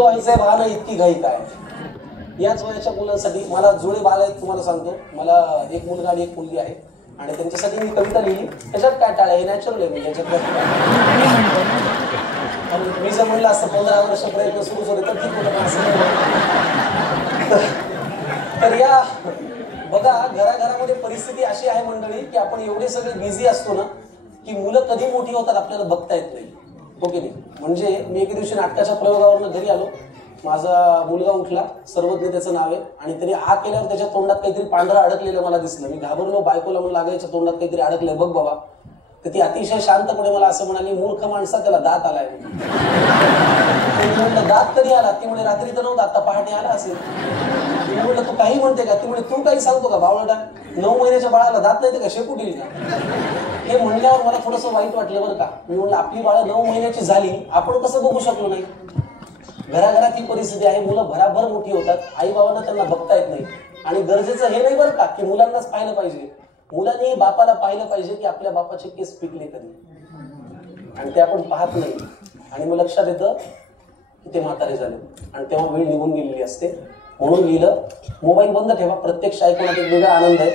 व्हायचंय भान इतकी घाई काय. याच वयाच्या मुलांसाठी मला जुळे बाळ आहेत. तुम्हाला सांगतो, मला एक मुलगा आणि एक मुलगी आहे आणि त्यांच्यासाठी मी कविता लिहिली. त्याच्यात काय टाळ्या, हे नॅचरल आहे. म्हणजे त्याच्यात मी जर म्हणलं असतं 15 वर्ष प्रयत्न सुरूच होते तर ठीक होतं. तर या बघा, घराघरामध्ये परिस्थिती अशी आहे मंडळी की आपण एवढे सगळे बिझी असतो ना की मुलं कधी मोठी होतात आपल्याला बघता येत नाही. हो की नाही. म्हणजे मी एके दिवशी नाटकाच्या प्रयोगावरनं घरी आलो. माझा मुलगा उठला, सर्वज्ञ त्याचं नाव आहे, आणि तरी हा केल्यावर त्याच्या तोंडात काहीतरी पांढरं अडकलेलं मला दिसलं. मी घाबरलो. बायकोला म्हणून लागायच्या तोंडात काहीतरी अडकलंय, बघ बाबा. तर ती अतिशय शांतपणे मला असं म्हणाली, मूर्ख माणसा, त्याला दात आलाय. म्हटलं दात कधी आला? ती म्हणे रात्री तर नव्हता, आता पहाटे आला असेल. मी म्हटलं तू काही म्हणते का? ती म्हणे तू काही सांगतो का बावळटा? 9 महिन्याच्या बाळाला दात नाही का, शेपूट येईल का? हे म्हणल्यावर मला थोडंसं वाईट वाटलं बरं का. मी म्हणलं आपली बाळं 9 महिन्याची झाली, आपण कसं बघू शकलो नाही? घराघरात ही परिस्थिती आहे. मुलं भराभर मोठी होतात, आई बाबांना त्यांना बघता येत नाही. आणि गरजेचं हे नाही बरं का की मुलांनाच पाहिलं पाहिजे, मुलांनी बापाला पाहिलं पाहिजे की आपल्या बापाचे केस पिकले कधी, आणि ते आपण पाहत नाही. आणि मग लक्षात येतं की ते म्हातारे झाले आणि तेव्हा वेळ निघून गेलेली असते. म्हणून लिहिलं, मोबाईल बंद ठेवा, प्रत्यक्ष ऐकण्यात एक वेगळा आनंद आहे.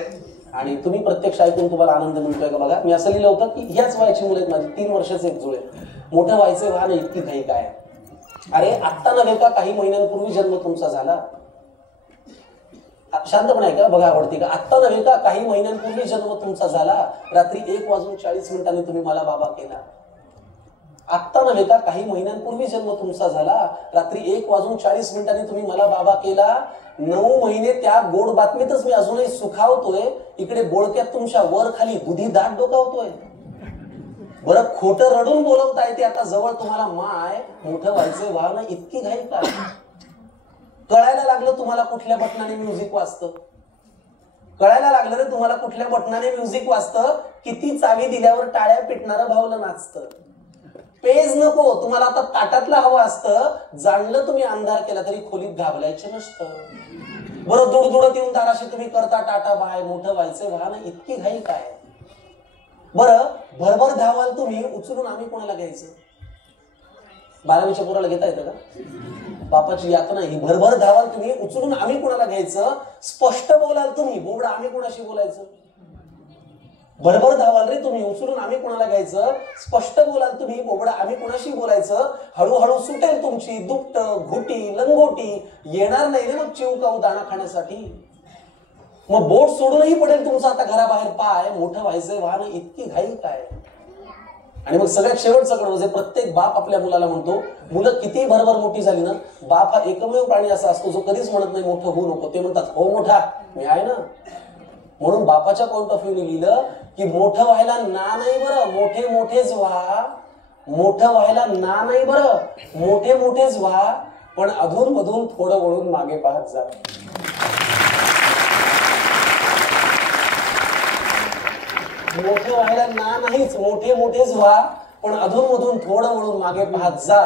आणि तुम्ही प्रत्यक्ष ऐकून तुम्हाला आनंद मिळतोय का बघा. मी असं लिहिलं होतं की ह्याच वयाची मुलं आहेत माझी, 3 वर्षाचे एक जुळे. मोठं व्हायचं वाहन इतकी घाई काय. अरे आत्ता नव्हे का, काही महिन्यांपूर्वी जन्म तुमचा झाला. शांतपणे ऐका, बघा आवडते का. आत्ता नव्हे का, काही महिन्यांपूर्वी जन्म तुमचा झाला, रात्री 1:40 तुम्ही मला बाबा केला. आत्ता नव्हे का, काही महिन्यांपूर्वी जन्म तुमचा झाला, रात्री 1:40 तुम्ही मला बाबा केला. 9 महिने त्या गोड बातमीतच मी अजूनही सुखावतोय. इकडे बोळक्यात तुमच्या वर खाली दुधी दाट डोकावतोय. बरं खोटं रडून बोलवता येते आता जवळ तुम्हाला माय. मोठं व्हायचंय वाहन इतकी घाई का. कळायला लागलं तुम्हाला कुठल्या बटनाने म्युझिक वाजतं. कळायला लागलं रे तुम्हाला कुठल्या बटनाने म्युझिक वाजतं. किती चावी दिल्यावर टाळ्या पिटणारं भावलं नाचतं. पेज नको तुम्हाला आता ताटातला हवं असतं. जाणलं तुम्ही अंधार केला तरी खोलीत घाबरायचं नसतं. बरं दुडदुडत येऊन दाराशी तुम्ही करता टाटा बाय. मोठं व्हायचंय वाहन इतकी घाई काय. बरं भरभर धावाल तुम्ही, उचलून आम्ही कोणाला घ्यायचं. 12वीच्या पोराला घेता येतं का. बापाची यातना ही. भरभर धावाल तुम्ही, उचलून आम्ही कोणाला घ्यायचं. स्पष्ट बोलाल तुम्ही, बोबडा आम्ही कोणाशी बोलायचं. भरभर धावाल रे तुम्ही, उचलून आम्ही कोणाला घ्यायचं. स्पष्ट बोलाल तुम्ही, बोबडा आम्ही कोणाशी बोलायचं. हळूहळू सुटेल तुमची दुपट घुटी लंगोटी. येणार नाही ना मग चिवकाऊ दाणा खाण्यासाठी. मग बोट सोडूनही पडेल तुमचं आता घराबाहेर पाय. मोठं व्हायचंय वाहन इतकी घाई काय. आणि मग सगळ्यात शेवटचं कडवं जे प्रत्येक बाप आपल्या मुलाला म्हणतो. मुलं किती भरभर मोठी झाली ना, बाप हा एकमेव प्राणी असा असतो जो कधीच म्हणत नाही मोठं होऊ नको. ते म्हणतात हो मोठा मी आहे ना. म्हणून बापाच्या पॉइंट ऑफ व्ह्यूने लिहिलं की मोठं व्हायला ना नाही बरं, मोठे मोठेच व्हा. मोठं व्हायला ना नाही बरं, मोठे मोठेच व्हा. पण अधून मधून थोडं वळून मागे पाहत जा. मोठे व्हायला ना नाहीच, मोठे मोठेच व्हा. पण अधून मधून थोडं वळून मागे पाहत जा.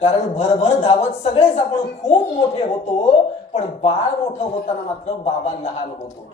कारण भरभर धावत सगळेच आपण खूप मोठे होतो, पण बाळ मोठं होताना मात्र बाबा लहान होतो.